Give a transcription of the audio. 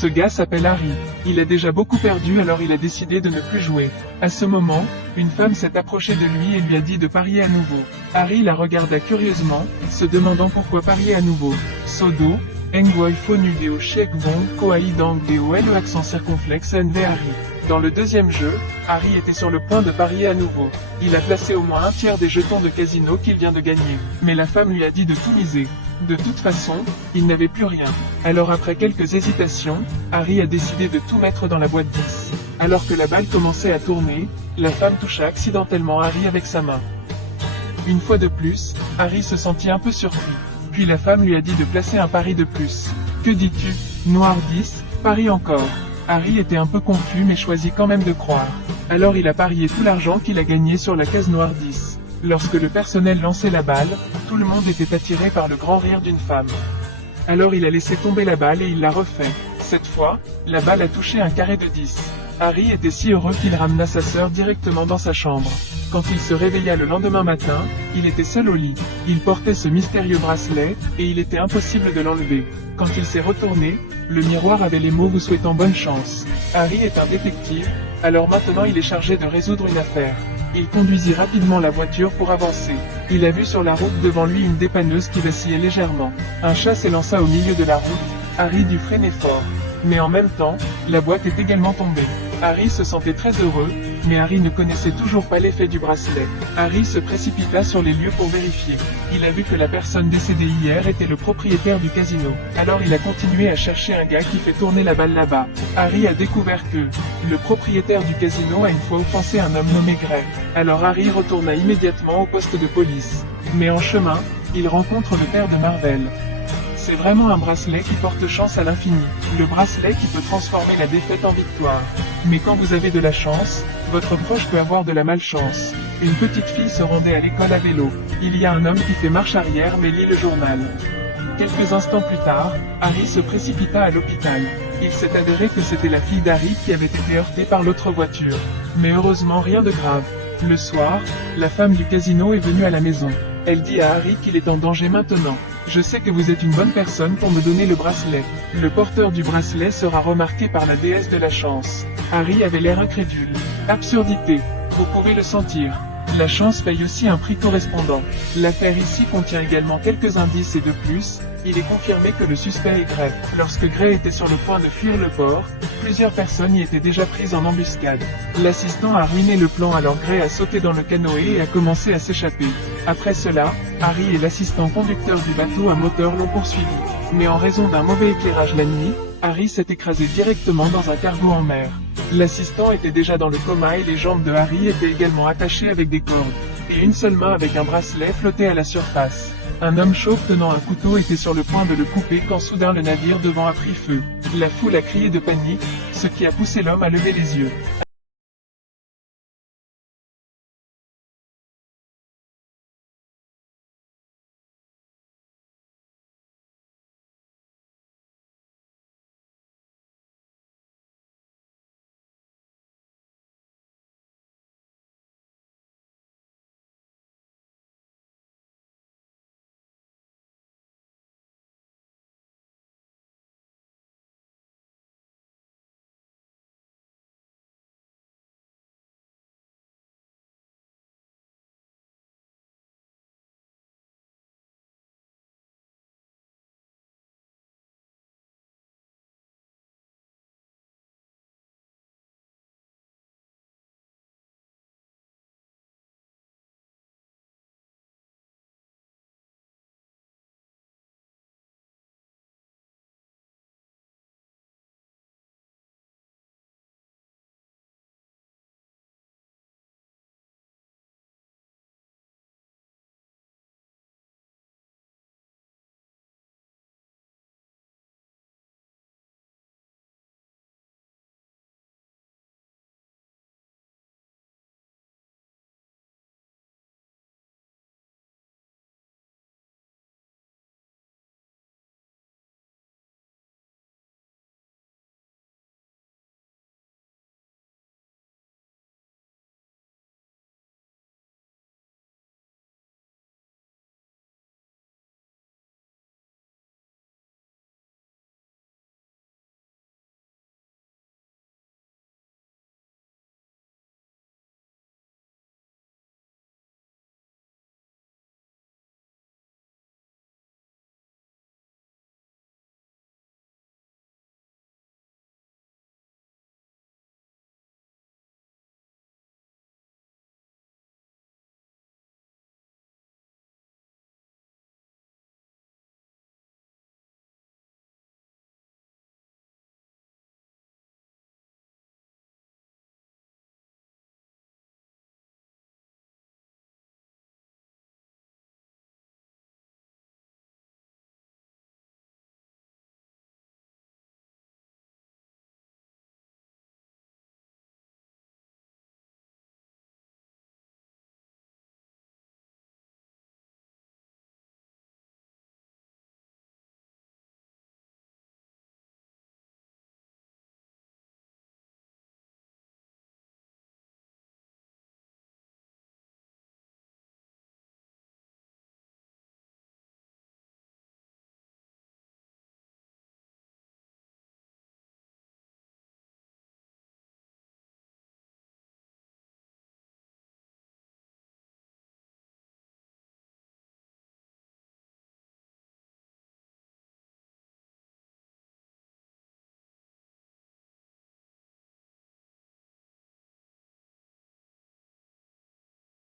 Ce gars s'appelle Harry. Il a déjà beaucoup perdu alors il a décidé de ne plus jouer. À ce moment, une femme s'est approchée de lui et lui a dit de parier à nouveau. Harry la regarda curieusement, se demandant pourquoi parier à nouveau. Sodo, Engwoi Fonudeo Shek Von Koai Dang Deo le accent circonflexe NV Harry. Dans le deuxième jeu, Harry était sur le point de parier à nouveau. Il a placé au moins un tiers des jetons de casino qu'il vient de gagner. Mais la femme lui a dit de tout miser. De toute façon, il n'avait plus rien. Alors après quelques hésitations, Harry a décidé de tout mettre dans la boîte 10. Alors que la balle commençait à tourner, la femme toucha accidentellement Harry avec sa main. Une fois de plus, Harry se sentit un peu surpris. Puis la femme lui a dit de placer un pari de plus. Que dis-tu? Noir 10, pari encore. Harry était un peu confus mais choisit quand même de croire. Alors il a parié tout l'argent qu'il a gagné sur la case noire 10. Lorsque le personnel lançait la balle, tout le monde était attiré par le grand rire d'une femme. Alors il a laissé tomber la balle et il l'a refait. Cette fois, la balle a touché un carré de 10. Harry était si heureux qu'il ramena sa sœur directement dans sa chambre. Quand il se réveilla le lendemain matin, il était seul au lit. Il portait ce mystérieux bracelet, et il était impossible de l'enlever. Quand il s'est retourné, le miroir avait les mots vous souhaitant bonne chance. Harry est un détective, alors maintenant il est chargé de résoudre une affaire. Il conduisit rapidement la voiture pour avancer. Il a vu sur la route devant lui une dépanneuse qui vacillait légèrement. Un chat s'élança au milieu de la route. Harry dut freiner fort. Mais en même temps, la boîte est également tombée. Harry se sentait très heureux, mais Harry ne connaissait toujours pas l'effet du bracelet. Harry se précipita sur les lieux pour vérifier. Il a vu que la personne décédée hier était le propriétaire du casino. Alors il a continué à chercher un gars qui fait tourner la balle là-bas. Harry a découvert que le propriétaire du casino a une fois offensé un homme nommé Gray. Alors Harry retourna immédiatement au poste de police. Mais en chemin, il rencontre le père de Marvel. C'est vraiment un bracelet qui porte chance à l'infini. Le bracelet qui peut transformer la défaite en victoire. Mais quand vous avez de la chance, votre proche peut avoir de la malchance. Une petite fille se rendait à l'école à vélo. Il y a un homme qui fait marche arrière mais lit le journal. Quelques instants plus tard, Harry se précipita à l'hôpital. Il s'est avéré que c'était la fille d'Harry qui avait été heurtée par l'autre voiture. Mais heureusement rien de grave. Le soir, la femme du casino est venue à la maison. Elle dit à Harry qu'il est en danger maintenant. Je sais que vous êtes une bonne personne pour me donner le bracelet. Le porteur du bracelet sera remarqué par la déesse de la chance. Harry avait l'air incrédule. Absurdité. Vous pouvez le sentir. La chance paye aussi un prix correspondant. L'affaire ici contient également quelques indices et de plus, il est confirmé que le suspect est Gray. Lorsque Gray était sur le point de fuir le port, plusieurs personnes y étaient déjà prises en embuscade. L'assistant a ruiné le plan alors Gray a sauté dans le canoë et a commencé à s'échapper. Après cela, Harry et l'assistant conducteur du bateau à moteur l'ont poursuivi. Mais en raison d'un mauvais éclairage la nuit, Harry s'est écrasé directement dans un cargo en mer. L'assistant était déjà dans le coma et les jambes de Harry étaient également attachées avec des cordes. Et une seule main avec un bracelet flottait à la surface. Un homme chauve tenant un couteau était sur le point de le couper quand soudain le navire devant a pris feu. La foule a crié de panique, ce qui a poussé l'homme à lever les yeux.